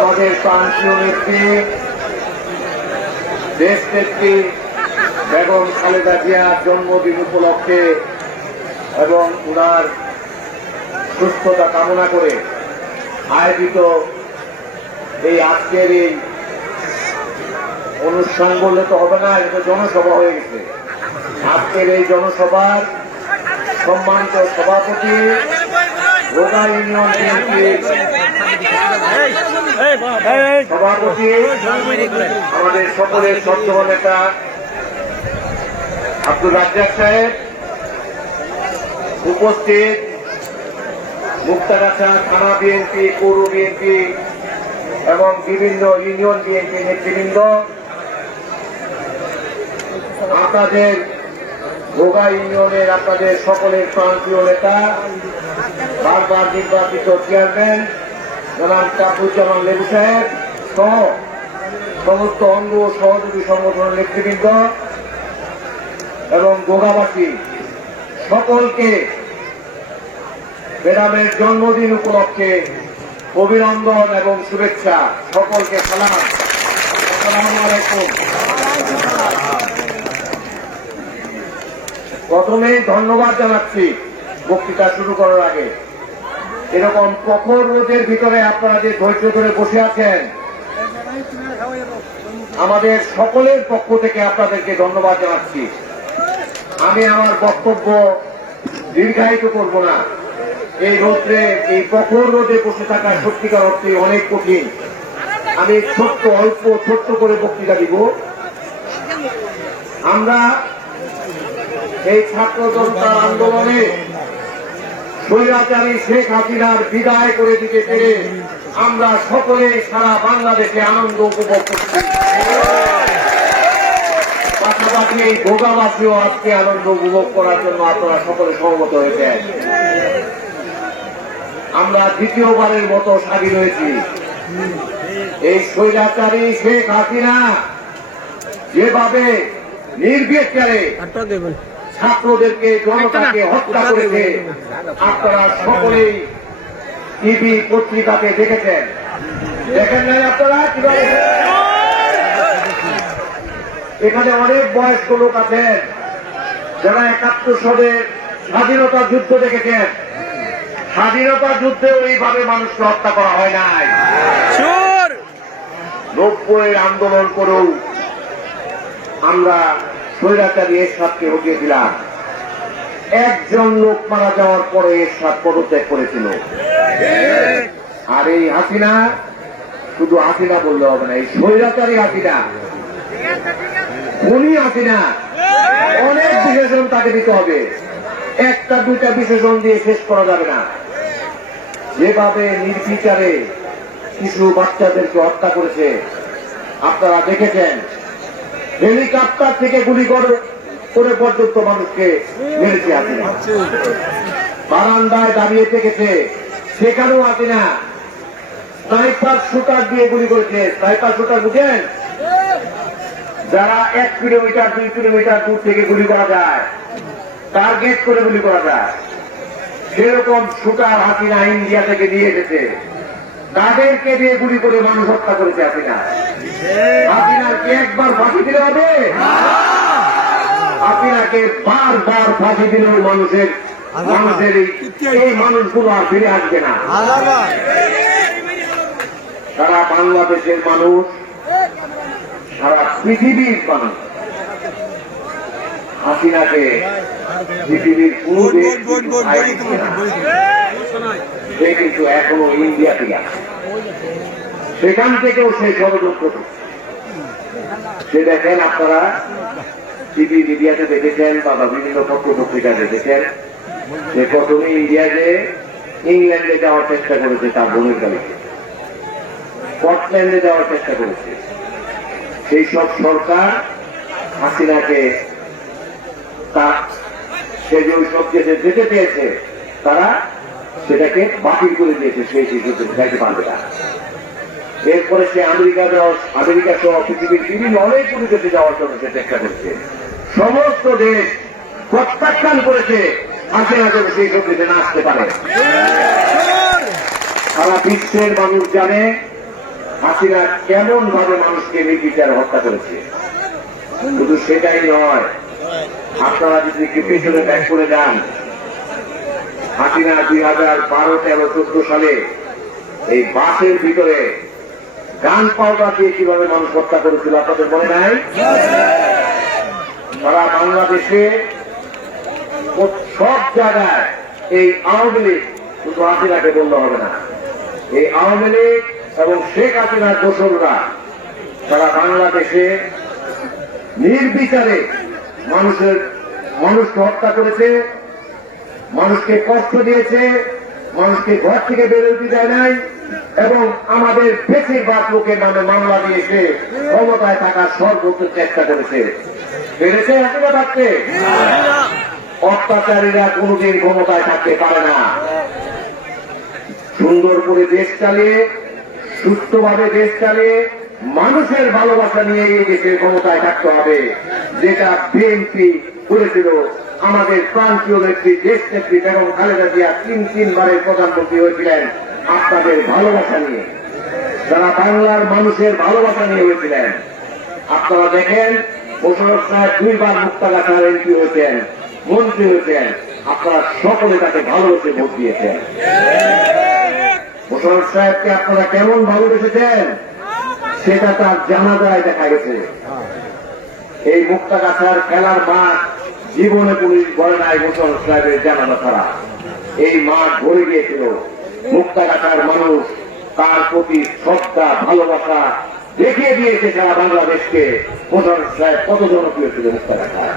আমাদের প্রান্তীয় নেত্রী দেশ নেত্রী বেগম খালেদা জিয়ার জন্মদিন উপলক্ষে এবং উনার সুস্থতা কামনা করে আয়োজিত এই আজকের এই অনুষ্ঠান বললে তো হবে না, এটা জনসভা হয়ে গেছে। আজকের এই জনসভার সম্মানিত সভাপতি গোগা ইউনিয়ন বিএনপির সভাপতি আমাদের সকলের শ্রদ্ধেয় নেতা আব্দুল রাজ্জাক সাহেব, উপস্থিত মুক্তাগাছা থানা বিএনপি, পৌর বিএনপি এবং বিভিন্ন ইউনিয়ন বিএনপি নেতৃবৃন্দ, আপনাদের গোগা ইউনিয়নের আপনাদের সকলের প্রান্তীয় নেতা, বারবার নির্বাচিত চেয়ারম্যান জনাব কাপুজ্জামান লেবু সাহেব সহ সমস্ত অঙ্গ সহযোগী সংগঠনের নেতৃবৃন্দ এবং গোগাবাসী সকলকে ম্যাডামের জন্মদিন উপলক্ষে অভিনন্দন এবং শুভেচ্ছা। সকলকে সালাম, আসসালামু আলাইকুম। প্রথমেই ধন্যবাদ জানাচ্ছি বক্তৃতা শুরু করার আগে। এরকম প্রখর রোদের ভিতরে আপনারা যে ধৈর্য ধরে বসে আছেন, আমাদের সকলের পক্ষ থেকে আপনাদেরকে ধন্যবাদ জানাচ্ছি। আমি আমার বক্তব্য দীর্ঘায়িত করব না। এই রোদ্রে, এই প্রখর রোদে বসে থাকা সত্যিকার অর্থে অনেক কঠিন। আমি ছোট্ট করে বক্তৃতা দিব। আমরা এই ছাত্র জনতা আন্দোলনে স্বৈরাচারী শেখ হাসিনার বিদায় করে দিতে পেরে আমরা সকলেই সারা বাংলাদেশে আনন্দ উপভোগ করছি। পাশাপাশি এই ভোগাবাসীও আজকে আনন্দ উপভোগ করার জন্য আপনারা সকলে সহমত হয়েছেন। আমরা দ্বিতীয়বারের মতো স্বাধীন হয়েছি। এই স্বৈরাচারী শেখ হাসিনা যেভাবে নির্বিচারে ছাত্রদেরকে, জনতাকে হত্যা করেছে, আপনারা সকলেই টিভি পত্রিকাতে দেখেছেন। দেখেন নাই আপনারা কিভাবে? এখানে অনেক বয়স্ক লোক আছেন যারা 71 সালের স্বাধীনতা যুদ্ধ দেখেছেন। স্বাধীনতা যুদ্ধেও এইভাবে মানুষকে হত্যা করা হয় নাই। 90 আন্দোলন করেও আমরা স্বৈরাচারী এরশাদকে হটিয়ে দিলাম। একজন লোক মারা যাওয়ার পরে এরশাদ পদত্যাগ করেছিল। আর এই হাসিনা, শুধু হাসিনা বললে হবে না, এই স্বৈরাচারী হাসিনা, খুনি হাসিনা, অনেক বিশেষণ তাকে দিতে হবে। একটা দুইটা বিশেষণ দিয়ে শেষ করা যাবে না। যেভাবে নির্বিচারে কিছু বাচ্চাদেরকে হত্যা করেছে আপনারা দেখেছেন। হেলিকপ্টার থেকে গুলি করে পর্যন্ত মানুষকে মেরেছে হাসিনা। বারান্দায় দাঁড়িয়ে থেকেছে, সেখানেও হাসিনা স্নাইপার শুটার দিয়ে গুলি করেছে। স্নাইপার শুটার বুঝেন? যারা 1 কিলোমিটার 2 কিলোমিটার দূর থেকে গুলি করা যায়, টার্গেট করে গুলি করা যায়, সেরকম শুটার হাসিনা ইন্ডিয়া থেকে নিয়ে এসেছে। তাদেরকে দিয়ে গুলি করে মানুষ হত্যা করেছে হাসিনা। হাসিনাকে একবার ফাঁসি দিলে হবে? হাসিনাকে বারবার ফাঁসি দিলেও মানুষের এই মানুষগুলো আর ফিরে আসবে না। সারা বাংলাদেশের মানুষ, সারা পৃথিবীর মানুষ হাসিনাকে পৃথিবীর পুরো সে কিন্তু এখনো ইন্ডিয়াতে আছে। সেখান থেকেও সে ষড়যন্ত্র। সে দেখেন, আপনারা টিভি মিডিয়াতে দেখেছেন বা বিভিন্ন পত্র পত্রিকা দেখেছেন, সে প্রথমে ইন্ডিয়াতে ইংল্যান্ডে যাওয়ার চেষ্টা করেছে, তার বোনের গাড়িতে স্কটল্যান্ডে যাওয়ার চেষ্টা করেছে। সেই সব সরকার হাসিনাকে সে যে ওই সব দেশে যেতে পেয়েছে, তারা সেটাকে বাতিল করে দিয়েছে। সেই যুদ্ধে যাইতে পারবে না। এরপরে সে আমেরিকা সহ পৃথিবীর বিভিন্ন অনেকগুলি দেশে যাওয়ার জন্য সে চেষ্টা করছে। সমস্ত দেশ প্রত্যাখ্যান করেছে হাসিনা যেন সেই সব দেশে না আসতে পারে। সারা বিশ্বের মানুষ জানে হাসিনা কেমন ভাবে মানুষকে নির্বিচার হত্যা করেছে। শুধু সেটাই নয়, আপনারা যদি একটু পেছনে ব্যাক করে যান, হাসিনা 2012, 13, 14 সালে এই বাসের ভিতরে গান পাউডার দিয়ে কিভাবে মানুষ হত্যা করেছিল আপনাদের মনে নাই? সারা বাংলাদেশে সব জায়গায় এই আওয়ামী লীগ, শুধু হাসিনাকে বললে হবে না, এই আওয়ামী লীগ এবং শেখ হাসিনার দোসররা সারা বাংলাদেশে নির্বিচারে মানুষকে হত্যা করেছে, মানুষকে কষ্ট দিয়েছে, মানুষকে ঘর থেকে বেরোতে দেয় নাই, এবং আমাদের বেশিরভাগ লোকের নামে মামলা দিয়েছে, ক্ষমতায় থাকার সর্বোচ্চ চেষ্টা করেছে। পেরেছে হাসিনা থাকতে? অত্যাচারীরা কোনদিন ক্ষমতায় থাকতে পারে না। সুন্দর করে দেশ চালিয়ে, সুস্থভাবে দেশ চালিয়ে, মানুষের ভালোবাসা নিয়ে এই দেশে ক্ষমতায় থাকতে হবে, যেটা বিএনপি করেছিল। আমাদের প্রান্তীয় নেত্রী, দেশ নেত্রী বেগম খালেদা জিয়া তিনবারের প্রধানমন্ত্রী হয়েছিলেন আপনাদের ভালোবাসা নিয়ে, যারা বাংলার মানুষের ভালোবাসা নিয়ে হয়েছিলেন। আপনারা দেখেন, মোশাররফ সাহেব 2 বার মুক্তাগাছার এমপি হয়েছেন, মন্ত্রী হয়েছেন, আপনারা সকলে তাকে ভালোবেসে ভোট দিয়েছেন। মোশাররফ সাহেবকে আপনারা কেমন ভালোবেসেছেন সেটা তার জানাজায় দেখা গেছে। এই মুক্তাগাছার খেলার মাঠ জীবনে পুলিশ গড়ে নাই মোশাররফ সাহেবের জানাজা ছাড়া। এই মাঠ ভরে গিয়েছিল। মুক্তাগাছার মানুষ তার প্রতি শ্রদ্ধা, ভালোবাসা দেখিয়ে দিয়েছে সারা বাংলাদেশকে। মোশাররফ সাহেব কত জনপ্রিয় ছিল মুক্তাগাছায়।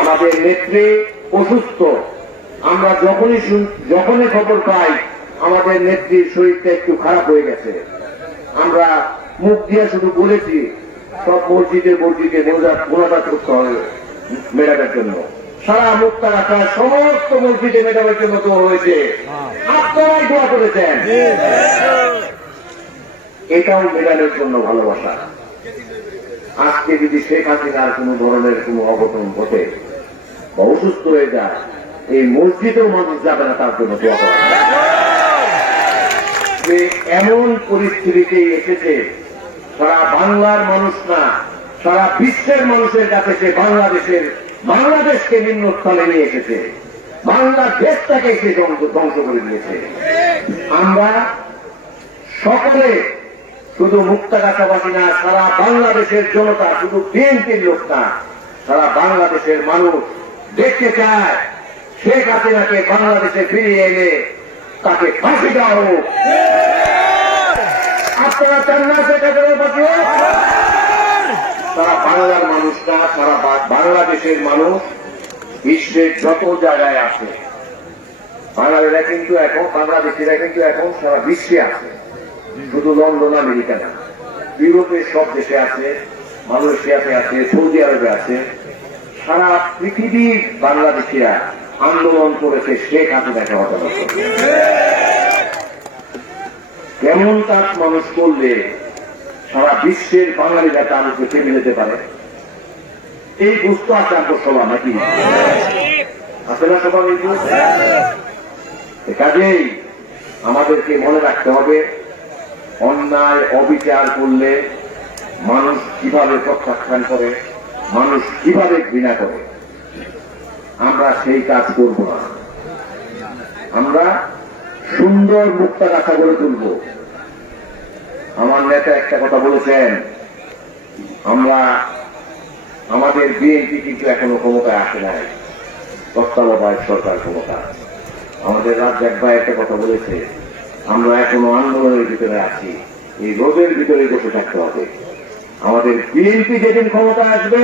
আমাদের নেত্রী অসুস্থ, আমরা যখনই খবর পাই আমাদের নেত্রীর শরীরটা একটু খারাপ হয়ে গেছে, আমরা মুখ দিয়ে শুধু বলেছি সব মসজিদে মোনাজাত করতে হবে মেয়েটার জন্য। সারা মুক্তাগাছার সমস্ত মসজিদে মেয়েটার জন্য দোয়া হয়েছে, আপনারাই দোয়া করেছেন। এটাও মেয়েটার জন্য ভালোবাসা। আজকে যদি শেখ হাসিনার কোন ধরনের কোন অঘটন ঘটে বা অসুস্থ হয়ে যায়, এই মসজিদেও মানুষ যাবে না তার জন্য দোয়া করা। এমন পরিস্থিতিতে এসেছে, সারা বাংলার মানুষ না, সারা বিশ্বের মানুষের কাছে সে বাংলাদেশকে নিম্নস্থলে নিয়ে এসেছে, বাংলাদেশটাকে সে ধ্বংস করে দিয়েছে। আমরা সকলে, শুধু মুক্তাগাছাবাসী না, সারা বাংলাদেশের জনতা, শুধু বিএনপির লোক না, সারা বাংলাদেশের মানুষ দেখতে চায় শেখ হাসিনাকে বাংলাদেশে ফিরিয়ে এনে তাকে ফাঁসি দেওয়া হোক। আপনারা চান না শেখ হাসিনার ফাঁসি হোক? সারা বাংলার মানুষ না, সারা বাংলাদেশের মানুষ বিশ্বের যত জায়গায় আছে, বাংলাদেশিরা কিন্তু এখন সারা বিশ্বে আছে, শুধু লন্ডন আমেরিকা না, ইউরোপের সব দেশে আছে, মালয়েশিয়াতে আছে, সৌদি আরবে আছে। সারা পৃথিবীর বাংলাদেশিরা আন্দোলন করেছে শেখ হাসিনাকে হটানোর জন্য। কেমন কাজ মানুষ করলে সারা বিশ্বের বাঙালিরা তাদেরকে টেনে যেতে পারে? এই বুঝতে আছে আপনার সভা নাকি আছে না? সভা কাজেই আমাদেরকে মনে রাখতে হবে, অন্যায় অবিচার করলে মানুষ কিভাবে প্রত্যাখ্যান করে, মানুষ কিভাবে ঘৃণা করে। আমরা সেই কাজ করব না। আমরা সুন্দর মুক্তাগাছা গড়ে তুলব। আমার নেতা একটা কথা বলেছেন, আমাদের বিএনপি কিন্তু এখনো ক্ষমতায় আসে নাই, তত্ত্বাবধায়ক সরকার ক্ষমতা। আমাদের রাজ্জাক ভাই একটা কথা বলেছে, আমরা এখনো আন্দোলনের ভিতরে আছি, এই রোদের ভিতরে বসে থাকতে হবে। আমাদের বিএনপি যেদিন ক্ষমতা আসবে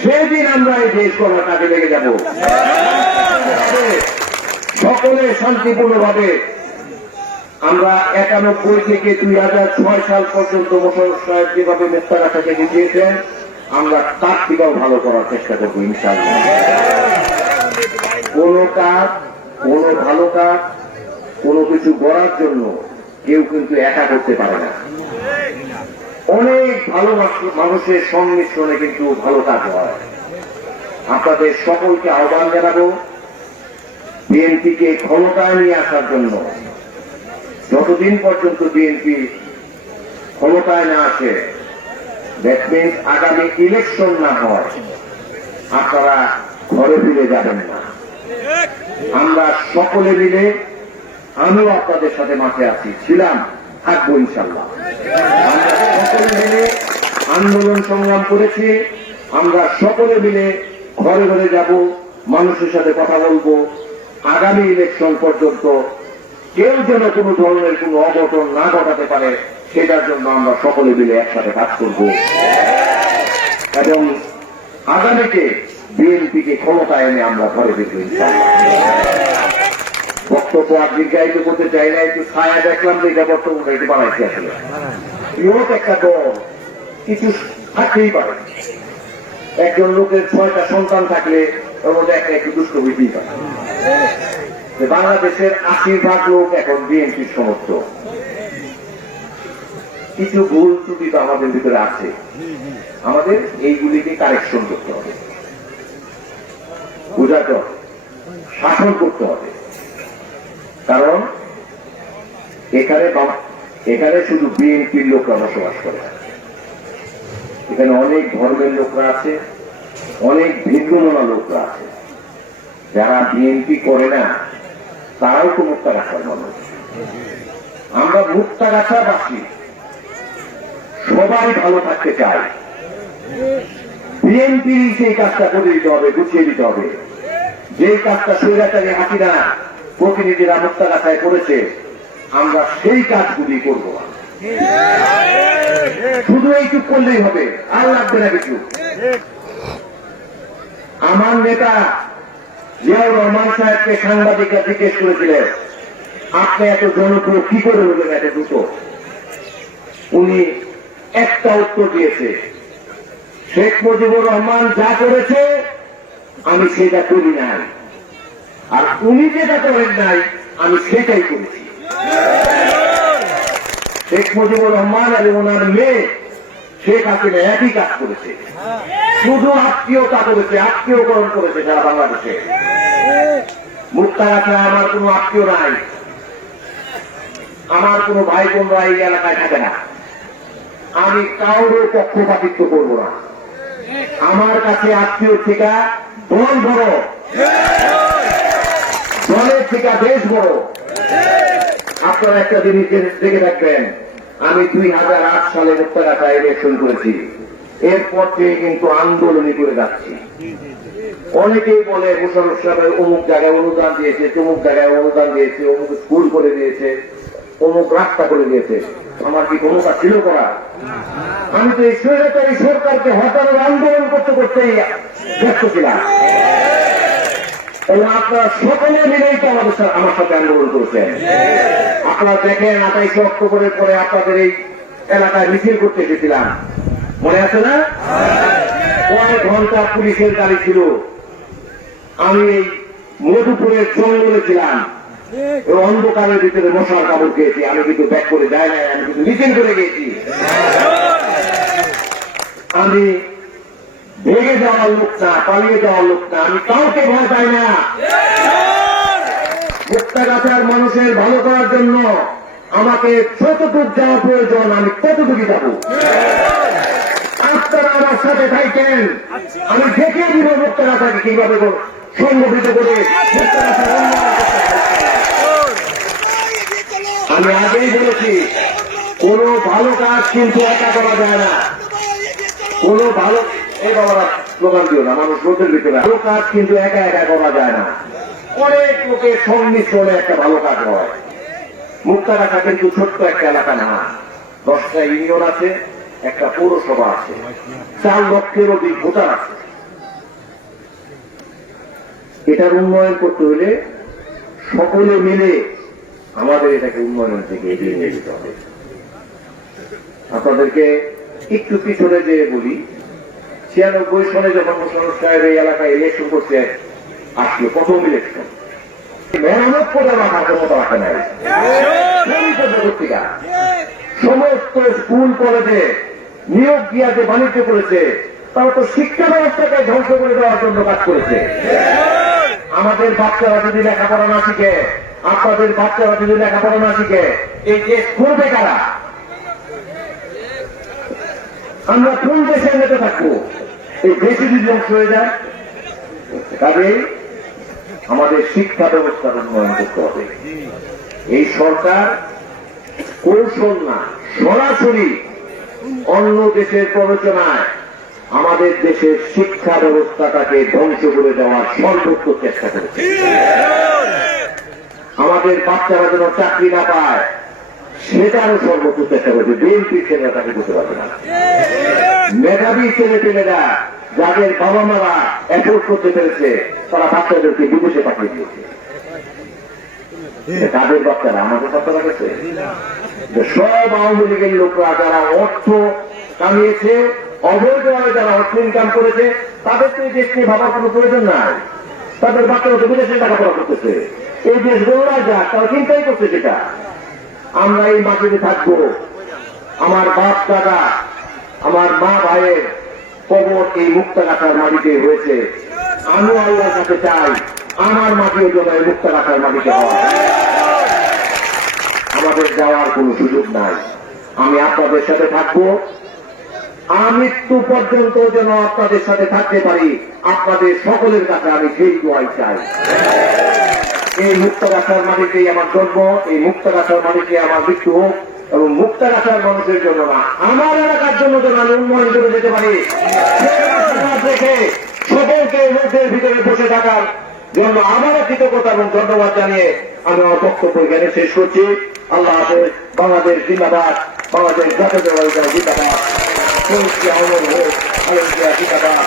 সেদিন আমরা এই দেশ করার কাজে লেগে যাব। সকলে শান্তিপূর্ণভাবে আমরা 91 থেকে 2006 সাল পর্যন্ত মোশাররফ সাহেব যেভাবে মুক্তাগাছাকে জিতিয়েছেন, আমরা তার থেকেও ভালো করার চেষ্টা করবো ইনশাআল্লাহ। কোন কাজ, কোন ভালো কাজ, কোন কিছু করার জন্য কেউ কিন্তু একা করতে পারে না। অনেক ভালো মানুষের সংমিশ্রণে কিন্তু ভালো কাজ হয়। আপনাদের সকলকে আহ্বান জানাবো বিএনপিকে ক্ষমতায় নিয়ে আসার জন্য, যতদিন পর্যন্ত বিএনপি ক্ষমতায় না আসে, দ্যাট মিনস আগামী ইলেকশন না হয়, আপনারা ঘরে ফিরে যাবেন না। আমরা সকলে মিলে, আমিও আপনাদের সাথে মাঠে আছি, ছিলাম, থাকবো ইনশাল্লাহ। আমরা সকলে মিলে আন্দোলন সংগ্রাম করেছি, আমরা সকলে মিলে ঘরে ঘরে যাব, মানুষের সাথে কথা বলবো। আগামী ইলেকশন পর্যন্ত কেউ যেন কোনো ধরনের কোনো অঘটন না ঘটাতে পারে, সেটার জন্য আমরা সকলে মিলে একসাথে কাজ করব এবং আগামীতে বিএনপিকে ক্ষমতায় এনে আমরা ঘরে ফিরব ইনশাআল্লাহ। বক্তব্য আর দীর্ঘায়িত করতে চাই না, একটু ছায়া দেখলাম যে এটা বক্তব্য একটু বানাইছি। আসলে লোক একটা দল কিছু থাকতেই পারে, একজন লোকের 6টা সন্তান থাকলে ওর মধ্যে একটা একটু দুষ্ট হইতেই পারে। বাংলাদেশের 80% লোক এখন বিএনপির সমর্থক। কিছু ভুল ত্রুটি তো আমাদের ভিতরে আছে, আমাদের এইগুলিকে কারেকশন করতে হবে, বোঝাতে হবে, শাসন করতে হবে। কারণ এখানে শুধু বিএনপির লোকরা বসবাস করে, এখানে অনেক ধর্মের লোকরা আছে, অনেক ভিন্নমনা লোকরা আছে। যারা বিএনপি করে না তারাও তো মুক্তাগাছার মানুষ। আমরা মুক্তাগাছাবাসী সবাই ভালো থাকতে চাই। বিএনপি সেই কাজটা করে দিতে হবে, গুছিয়ে দিতে হবে। যেই কাজটা স্বৈরাচারী হাসিনা প্রতিনিধিরা মুক্তাগাছায় করেছে, আমরা সেই কাজগুলি করব না। শুধু এইটুক করলেই হবে, আর লাগবে না কিছু। আমার নেতা জিয়াউর রহমান সাহেবকে সাংবাদিকরা জিজ্ঞেস করেছিলেন, আপনি এত জনপ্রিয় কি করে হলেন এত দ্রুত? উনি একটা উত্তর দিয়েছে, শেখ মুজিবুর রহমান যা করেছে আমি সেটা করি নাই, আর উনি যেটা করেন নাই আমি সেটাই করেছি। শেখ মুজিবুর রহমান আর ওনার মেয়ে শেখ হাসিনা একই কাজ করেছে, শুধু আত্মীয়তা করেছে, আত্মীয়করণ করেছে সারা বাংলাদেশে। মুক্তাগাছায় আমার কোনো আত্মীয় নাই, আমার কোনো ভাই বোনরা এই এলাকায় থাকে না। আমি কাউরে পক্ষপাতিত্ব করব না। আমার কাছে আত্মীয় থেকে দল বড়, দলের থেকে দেশ বড়। আপনারা একটা জিনিস দেখে রাখবেন, আমি 2008 সালে মুক্তাগাছায় ইলেকশন করেছি, এরপর থেকে কিন্তু আন্দোলনই করে যাচ্ছি। অনেকেই বলে মুশাররফ সাহেব অমুক জায়গায় অনুদান দিয়েছে, তমুক জায়গায় অনুদান দিয়েছে, অমুক স্কুল করে দিয়েছে, অমুক রাস্তা করে দিয়েছে। আমার কি ক্ষমতা ছিল করা? আমি তো এই স্বৈরাচারী সরকারকে হটানোর আন্দোলন করতে করতেই ব্যস্ত ছিলাম। এবং আপনারা সকলে মিলেই তো আমার সাথে আন্দোলন করেছেন। আপনারা দেখেন 28 অক্টোবরের পরে আপনাদের এই এলাকায় মিছিল করতে এসেছিলাম, মনে আছে না? কয়েক ঘন্টা পুলিশের গাড়ি ছিল। আমি এই মধুপুরের জঙ্গলে ছিলাম, অন্ধকারের ভিতরে মশার কাপড় খেয়েছি। আমি কিন্তু ব্যাক করে যাই নাই, আমি কিন্তু মিছিল করে গিয়েছি। আমি ভেঙে যাওয়ার লোক না, পালিয়ে যাওয়ার লোক না, আমি কাউকে ভয় পাই না। মুক্তাগাছার মানুষের ভালো করার জন্য আমাকে যতটুকু যাওয়া প্রয়োজন আমি ততটুকু যাব। আপনারা আমার সাথে থাকেন, আমি দেখিয়ে দিব মুক্তাগাছাকে কিভাবে সংগঠিত করে মুক্তাগাছার উন্নয়ন করতে হয়। আমি আগেই বলেছি, কোন ভালো কাজ কিন্তু একা করা যায় না। কোন ভালো, এই বাবারা স্লোগান দিও না, মানুষ রোদের ভিতরে ভালো কাজ কিন্তু একা একা করা যায় না। অনেক লোকের সংমিশ্রণে একটা ভালো কাজ হয়। মুক্তাগাছা কিন্তু ছোট্ট একটা এলাকা না, 10টা ইউনিয়ন আছে, একটা পৌরসভা আছে, 4 লক্ষের অধিক ভোটার আছে। এটার উন্নয়ন করতে হলে সকলে মিলে আমাদের এটাকে উন্নয়নের দিকে এগিয়ে নিয়ে যেতে হবে। আপনাদেরকে একটু পিছনে যে বলি, 96 সালে যখন মুশাররফ সাহেব এই এলাকায় ইলেকশন করতে আসলো, প্রথম ইলেকশন, মেরামত করে রাখার ক্ষমতা রাখে নাই। সমস্ত স্কুল কলেজে নিয়োগ দিয়া যে বাণিজ্য করেছে, তারা তো শিক্ষা ব্যবস্থাকে ধ্বংস করে দেওয়ার জন্য কাজ করেছে। আমাদের বাচ্চারা যদি লেখাপড়া না শিখে, আপনাদের বাচ্চারা যদি লেখাপড়া না শিখে এই দেশ করবে কারা? আমরা কোন দেশের নেতা থাকবো? এই দেশে যদি ধ্বংস হয়ে যায়, কাজেই আমাদের শিক্ষা ব্যবস্থার উন্নয়ন করতে হবে। এই সরকার কৌশল না, সরাসরি অন্য দেশের প্ররোচনায় আমাদের দেশের শিক্ষা ব্যবস্থাটাকে ধ্বংস করে দেওয়ার সর্বোচ্চ চেষ্টা করেছে। আমাদের বাচ্চারা যেন চাকরি না পায় সেটারও সর্বোচ্চ চেষ্টা করেছে। বিএনপি ছেলেরা তাকে করতে পারবে না। মেধাবী ছেলেপেলেরা যাদের বাবা মারা এফোর্ড করতে পেরেছে তারা বাচ্চাদেরকে বিদেশে পাঠিয়ে দিয়েছে। তাদের বাচ্চারা আমাদের বাচ্চারা গেছে। সব আওয়ামী লীগের লোকরা যারা অর্থ কামিয়েছে, অবৈধভাবে যারা অর্থ ইনকাম করেছে, তাদের তো এই দেশ নিয়ে ভাবার কোনো প্রয়োজন নাই। তাদের বাচ্চারা তো বিদেশে টাকাপড়া করতেছে। এই দেশ গৌড়া যাক, তারা চিন্তাই করছে সেটা। আমরা এই মাটিতে থাকবো। আমার বাপ দাদা, আমার মা ভাইয়ের কবর এই মুক্তাগাছার মাটিতে হয়েছে। আমি আল্লাহর কাছে চাই আমার মাটিও যেন এই মুক্তাগাছার মাটিতে হয়। আমাদের যাওয়ার কোন সুযোগ নাই। আমি আপনাদের সাথে থাকবো, আমৃত্যু পর্যন্ত যেন আপনাদের সাথে থাকতে পারি। আপনাদের সকলের কাছে আমি সেই দোয়াই চাই। এই মুক্তাগাছার মাটিতেই আমার জন্ম, এই মুক্তাগাছার মাটিতে আমার মৃত্যু হোক, এবং মুক্তাগাছার মানুষের জন্য না, আমার এলাকার জন্য যেন আমি উন্নয়ন করে যেতে পারি। দেখে সকলকে মুখের ভিতরে বসে থাকার জন্য আমারও কৃতজ্ঞতা এবং ধন্যবাদ জানিয়ে আমি আমার বক্তব্য এখানে শেষ করছি। আল্লাহ হাফেজ। বাংলাদেশ জিন্দাবাদ, বাংলাদেশ জাতীয়তাবাদী জিন্দাবাদ, অমর হোক, আলোচনা জিন্দাবাদ,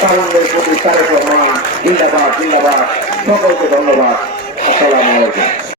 তারুণ্যের প্রতি তারেক রহমান জিন্দাবাদ জিন্দাবাদ। সকলকে ধন্যবাদ। আসসালামু আলাইকুম।